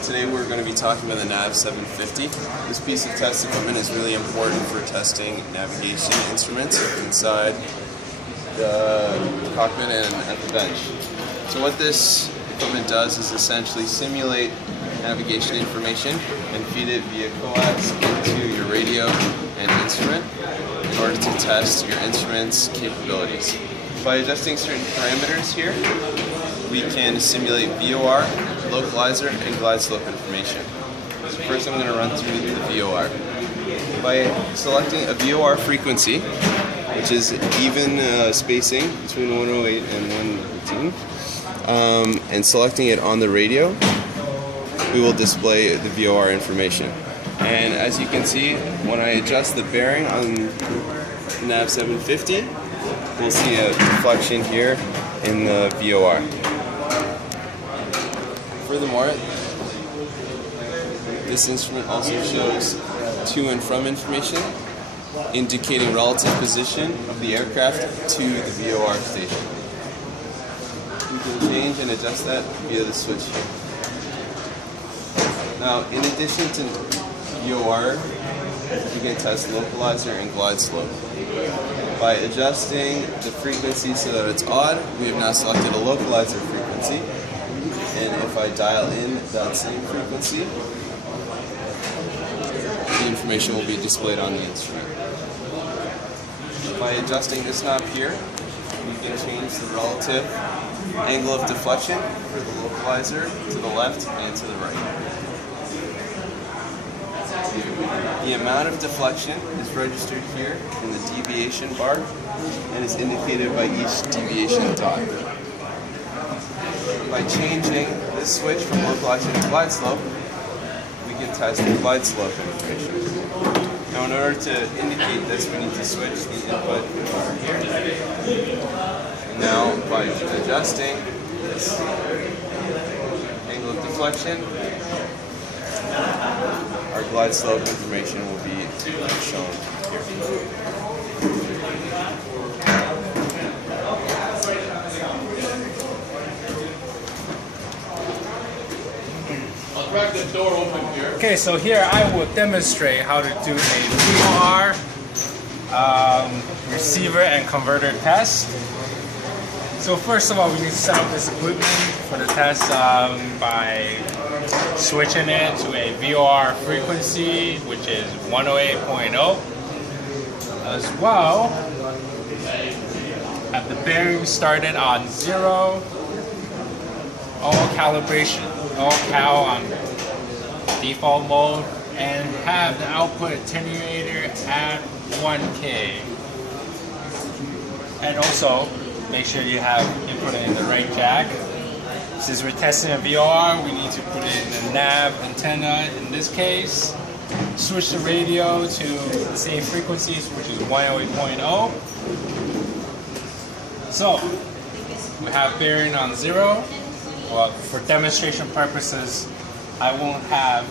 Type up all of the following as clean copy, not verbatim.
Today we're going to be talking about the NAV 750. This piece of test equipment is really important for testing navigation instruments inside the cockpit and at the bench. So what this equipment does is essentially simulate navigation information and feed it via coax into your radio and instrument in order to test your instrument's capabilities. By adjusting certain parameters here, we can simulate VOR, localizer, and glide slope information. So first I'm going to run through the VOR. By selecting a VOR frequency, which is even spacing between 108 and 118, and selecting it on the radio, we will display the VOR information. And as you can see, when I adjust the bearing on the NAV 750, we'll see a deflection here in the VOR. Furthermore, this instrument also shows to and from information, indicating relative position of the aircraft to the VOR station. We can change and adjust that via the switch here. Now, in addition to VOR, we can test localizer and glide slope. By adjusting the frequency so that it's odd, we have now selected a localizer frequency. And if I dial in that same frequency, the information will be displayed on the instrument. By adjusting this knob here, we can change the relative angle of deflection for the localizer to the left and to the right. The amount of deflection is registered here in the deviation bar and is indicated by each deviation dot. By changing this switch from localizer to glide slope, we can test the glide slope information. Now, in order to indicate this, we need to switch the input bar here. And now, by adjusting this angle of deflection, our glide slope information will be shown here. Crack the door open here. Okay, so here I will demonstrate how to do a VOR receiver and converter test. So first of all, we need to set up this equipment for the test by switching it to a VOR frequency, which is 108.0. As well, have the bearing started on 0, all calibration, all cal on default mode, and have the output attenuator at 1K. And also, make sure you have input in the right jack. Since we're testing a VOR, we need to put in the nav antenna in this case. Switch the radio to the same frequencies, which is 108.0. So, we have bearing on 0. Well, for demonstration purposes, I won't have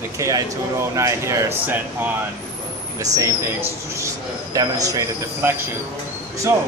the KI209 here set on the same thing to demonstrate a deflection. So